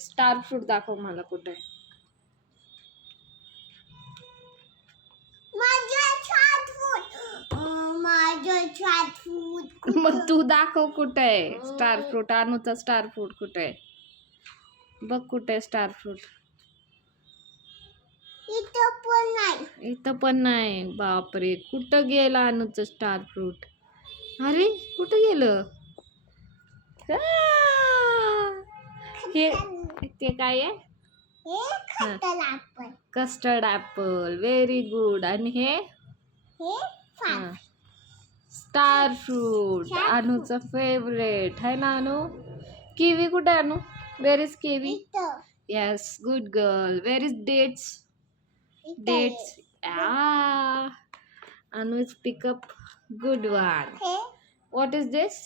Star fruit दाखव मला कुठे मग तू दाखव कुठे आहे. स्टार फ्रूट अनुचा स्टार फ्रूट कुठे आहे? बघ कुठे आहे स्टार फ्रूट. इथं पण नाही. इथं पण नाही. बापरे कुठं गेलं अनुचं स्टार फ्रूट? अरे कुठं गेलं! हे ते काय आहे? हे कस्टर्ड ॲपल. व्हेरी गुड आणि हे? हे स्टार फ्रूट अनुचं फेवरेट आहे ना अनु? किवी कुठे Anu? Where is kiwi yes good girl where is dates dates? ah anu is pick up good one. हे. What is this?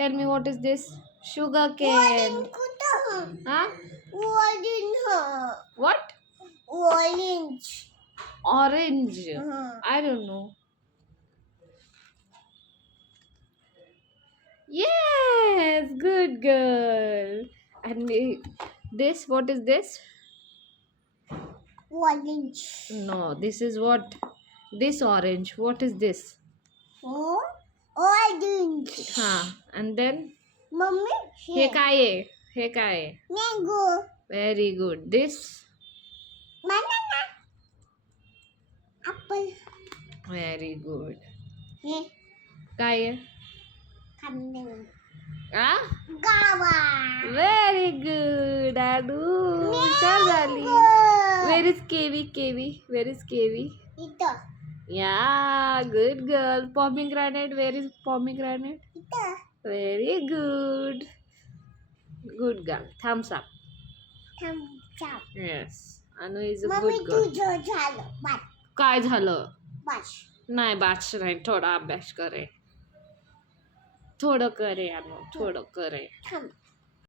Tell me what is this? Sugar cane. Huh? Orange. What? Orange. Orange. Uh-huh. I don't know. Yes, good girl. And this, what is this? Orange. No, this is what? This orange. What is this? Oh? Orange हा and then mummy हे काय आहे हे काय आहे mango very good this banana apple very good हे काय आहे खांदे आ गावा व्हेरी गुड आडू हुशार झाली वेर is KV KV where is केवी इथं या good girl pomegranate where is pomegranate very good good girl thumbs up yes Anu is a good girl काय झालं? नाही बादश नाही. थोडा अभ्यास करे. थोडं करे अनु थोडं करे.